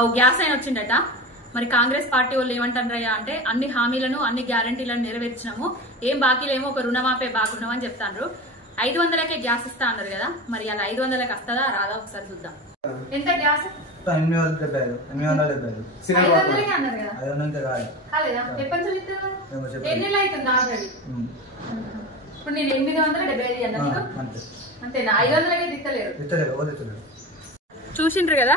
Gas అయిన వచ్చిందట. మరి కాంగ్రెస్ పార్టీ వాళ్ళు ఏమంటారయ్యా అంటే అన్ని హామీలను అన్ని గ్యారంటీలను నెరవేర్చినాము, ఏం బాకీలేమో ఒక రుణమాపే బాగున్నాం అని చెప్తాండ్రు. 500కే గ్యాస్ ఇస్తా అన్నారు కదా, మరి అలా 500కి వస్తుందా రాదా ఒకసారి చూద్దాం. ఎంత గ్యాస్? 875. ఇప్పుడు నేను 875 అన్నా, అంతేనా? 500కే దిక్కలేరు. చూసిండ్రు కదా,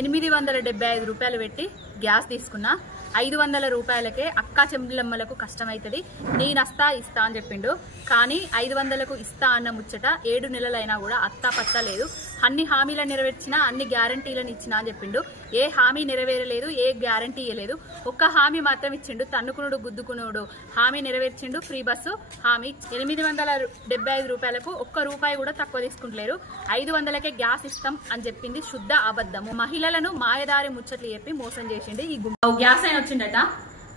875 రూపాయలు పెట్టి గ్యాస్ తీసుకున్నా. 500 రూపాయలకే అక్కా చెంబులమ్మలకు కష్టమైతుంది, నేనస్తా ఇస్తా అని చెప్పిండు. కానీ 500కు ఇస్తా అన్న ముచ్చట 7 నెలలైనా కూడా అత్తా పత్తా లేదు. అన్ని హామీలను నెరవేర్చినా అన్ని గ్యారంటీలను ఇచ్చినా అని చెప్పిండు. ఏ హామీ నెరవేరలేదు, ఏ గ్యారంటీ ఇవ్వలేదు. ఒక్క హామీ మాత్రం ఇచ్చిండు, తన్నుకునుడు గుద్దుకునుడు హామీ నెరవేర్చిండు. ఫ్రీ బస్సు హామీ. 875 రూపాయలకు ఒక్క రూపాయి కూడా తక్కువ తీసుకుంటలేరు. 500కే గ్యాస్ ఇస్తాం అని చెప్పింది శుద్ధ అబద్ధము. మహిళలను మాయదారి ముచ్చట్లు చెప్పి మోసం చేసిండు ఈ గుంపు. గ్యాస్ అయిన వచ్చిందట.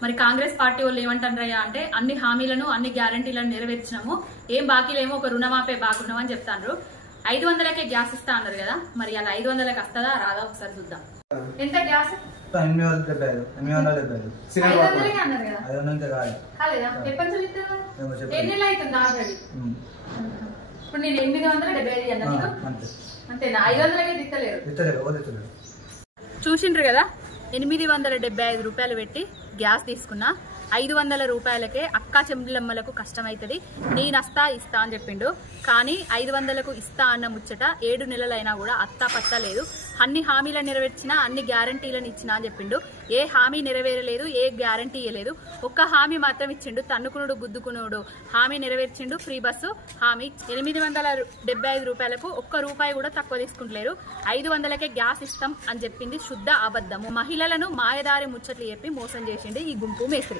మరి కాంగ్రెస్ పార్టీ వాళ్ళు ఏమంటారయ్యా అంటే అన్ని హామీలను అన్ని గ్యారంటీలను నెరవేర్చినాము, ఏం బాకీలేమో ఒక రుణమాపే బాగున్నాం అని చెప్తాండ్రు. 500కే గ్యాస్ ఇస్తా అన్నారు కదా, మరి అలా 500కి వస్తుందా రాదా ఒకసారి చూద్దాం. ఎంత గ్యాస్? 875. అన్నారు కదా, ఎన్ని నెలలు అవుతుంది ఆల్రెడీ? ఇప్పుడు నేను 875 అన్నా, అంతేనా? 500కే దిక్కలేరు. చూసిండ్రు కదా, 875 రూపాయలు పెట్టి గ్యాస్ తీసుకున్నా. 500 రూపాయలకే అక్కా చెంబులమ్మలకు కష్టమైతుంది, నేనస్తా ఇస్తా అని చెప్పిండు. కానీ 500కు ఇస్తా అన్న ముచ్చట 7 నెలలైనా కూడా అత్తా పత్తా లేదు. అన్ని హామీలను నెరవేర్చినా అన్ని గ్యారంటీలను ఇచ్చినా అని చెప్పిండు. ఏ హామీ నెరవేరలేదు, ఏ గ్యారంటీ ఇవ్వలేదు. ఒక్క హామీ మాత్రం ఇచ్చిండు, తన్నుకునుడు గుద్దుకునుడు హామీ నెరవేర్చిండు. ఫ్రీ బస్సు హామీ. 875 రూపాయలకు ఒక్క రూపాయి కూడా తక్కువ తీసుకుంటలేరు. 500కే గ్యాస్ ఇస్తాం అని చెప్పింది శుద్ధ అబద్ధము. మహిళలను మాయదారి ముచ్చట్లు చెప్పి మోసం చేసిండు ఈ గుంపు మేస్త్రి.